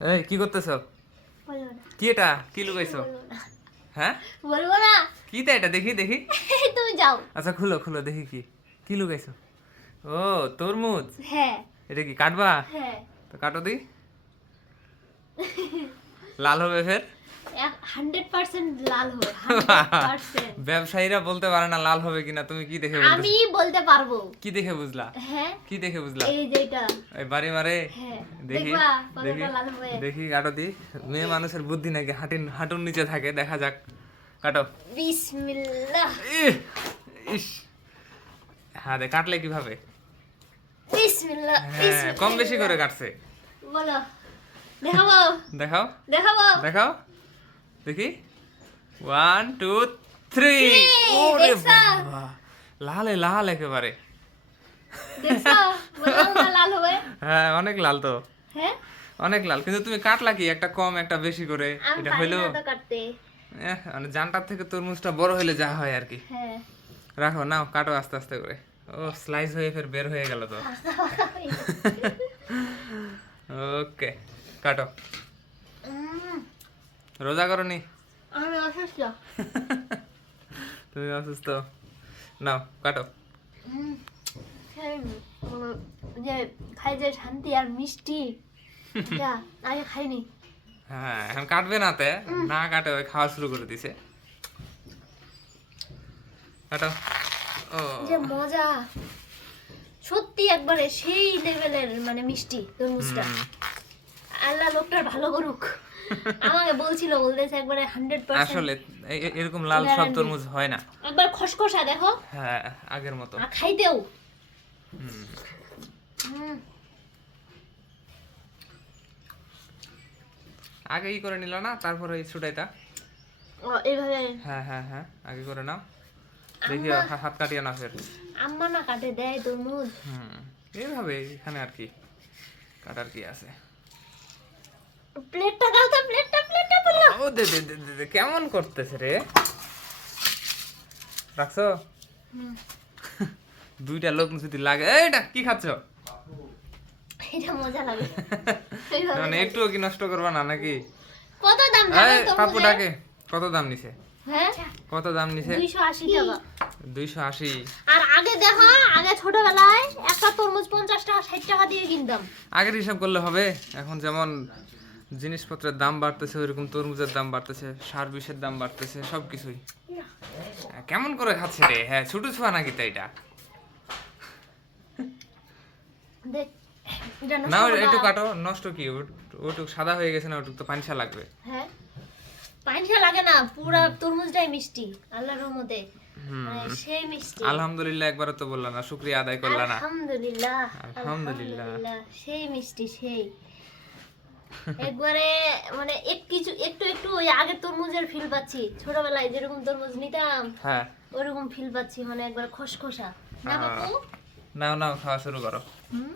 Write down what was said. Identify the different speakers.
Speaker 1: এই কি করতেছো? কি এটা? কি লুকাইছো? হ্যাঁ?
Speaker 2: বলব না।
Speaker 1: কি তা এটা? দেখি দেখি।
Speaker 2: তুমি যাও।
Speaker 1: আচ্ছা খুলো খুলো দেখি কি। কি লুকাইছো? ও তরমুজ।
Speaker 2: হ্যাঁ।
Speaker 1: এটা কি কাটবা?
Speaker 2: হ্যাঁ।
Speaker 1: তো কাটো দি। লাল হবে ফের। ব্যবসায়ীরা বলতে পারে না লাল হবে কিনা তুমি কি দেখে
Speaker 2: আমি বলতে পারব।
Speaker 1: কি দেখে বুঝলা?
Speaker 2: হ্যাঁ।
Speaker 1: কি দেখে বুঝলা?
Speaker 2: এই যেটা
Speaker 1: এই বাড়ি মারে।
Speaker 2: হ্যাঁ
Speaker 1: দেখি দেখি কাটো দি। মেয়ে মানুষের বুদ্ধি নাকি হাঁটিন হাঁটুর নিচে থাকে দেখা যাক। কাটো।
Speaker 2: বিসমিল্লাহ।
Speaker 1: ইস। হ্যাঁ দে কাটলে কীভাবে?
Speaker 2: বিসমিল্লাহ
Speaker 1: হ্যাঁ কম বেশি করে কাটছে।
Speaker 2: বলো। দেখাবো।
Speaker 1: দেখাও।
Speaker 2: দেখাবো।
Speaker 1: দেখাও। দেখি। ওয়ান টু থ্রি
Speaker 2: দেখছ?
Speaker 1: লালে লাল একেবারে।
Speaker 2: লাল হবে?
Speaker 1: হ্যাঁ অনেক লাল তো।
Speaker 2: হ্যাঁ?
Speaker 1: অনেক লাল। কিন্তু তুমি কাটলা কি? একটা কম একটা বেশি করে। এটা হইল মানে জানটার থেকে তরমুজটা বড় হইলে যা হয় আর কি।
Speaker 2: হ্যাঁ।
Speaker 1: রাখো নাও কাটো আস্তে আস্তে করে। ও স্লাইস হয়ে ফের বের হয়ে গেল তো। ওকে কাটো। রোজা করো নি
Speaker 2: আমি অসুস্থ।
Speaker 1: তুমি অসুস্থ। নাও কাটো।
Speaker 2: যে খাই যে শান্তি আর মিষ্টি আগে খাইনি।
Speaker 1: হ্যাঁ এখন কাটবে না তে। না কাটে ওই খাওয়া শুরু করে দিছে। কাটো। ও।
Speaker 2: যে মজা। সত্যি একবারে সেই লেভেলের মানে মিষ্টি তরমুজটা। আল্লাহ লোকটার ভালো করুক। আমাকে বলছিল বলতেছে একবারে হান্ড্রেড পার্সেন্ট
Speaker 1: আসলে এ- এ- এরকম লাল সব. তরমুজ হয় না।
Speaker 2: একবার খসখসা দেখো।
Speaker 1: হ্যাঁ আগের মতো।
Speaker 2: আর খাইতেও।
Speaker 1: আগে ই করে নিল না তারপরে এই ছুটাইটা
Speaker 2: ও, এইভাবে।
Speaker 1: হ্যাঁ হ্যাঁ হ্যাঁ আগে করে নাও। দেখি হাত কাটিয়ে না ফের।
Speaker 2: আম্মা না কাটে দেয় তরমুজ।
Speaker 1: হুম এইভাবে এখানে আর কি কাটার কি আছে।
Speaker 2: প্লেটটা দাও তো প্লেটটা প্লেটটা
Speaker 1: ও দে দে দে দে, কেমন করতেছে রে? রাখছো? দুইটা লোক যদি লাগে এইটা কি খাচ্ছ?
Speaker 2: এটা মজা লাগে।
Speaker 1: মানে একটুও কি নষ্ট করবা না নাকি?
Speaker 2: কত দাম
Speaker 1: পাপু ডাকে কত দাম নিছে?
Speaker 2: হ্যাঁ?
Speaker 1: কত দাম নিছে?
Speaker 2: দুইশো আশি টাকা।
Speaker 1: দুইশো আশি।
Speaker 2: আর আগে দেখো আগে ছোটবেলায় একটা তরমুজ পঞ্চাশ টাকা ষাট টাকা দিয়ে কিনতাম।
Speaker 1: আগের হিসাব করলে হবে এখন যেমন জিনিসপত্রের দাম বাড়তেছে ওইরকম তরমুজের দাম বাড়তেছে সার বিষের দাম বাড়তেছে সব কিছুই কেমন করে খাচ্ছে রে? হ্যাঁ ছোট ছোয়া নাকি তো এটা? না একটু কাটো নষ্ট কি? ওটুক সাদা হয়ে গেছে না ওটুক তো পানিসা লাগবে।
Speaker 2: হ্যাঁ লাগে না পুরা তরমুজটাই মিষ্টি আল্লাহর রহমতে। মানে সেই মিষ্টি।
Speaker 1: আলহামদুলিল্লাহ একবারও তো বললা না শুক্রিয়া আদায় করলা না। আলহামদুলিল্লাহ।
Speaker 2: আলহামদুলিল্লাহ সেই মিষ্টি সেই। একবারে মানে এক কিছু একটু একটু ওই আগের তরমুজের ফিল পাচ্ছি। ছোটবেলায় যেরকম তরমুজ নিতাম
Speaker 1: হ্যাঁ।
Speaker 2: ওরকম ফিল পাচ্ছি মানে একবার খসখসা। না
Speaker 1: আহ।
Speaker 2: বাপু?
Speaker 1: নাও নাও খাওয়া শুরু করো।
Speaker 2: হুম?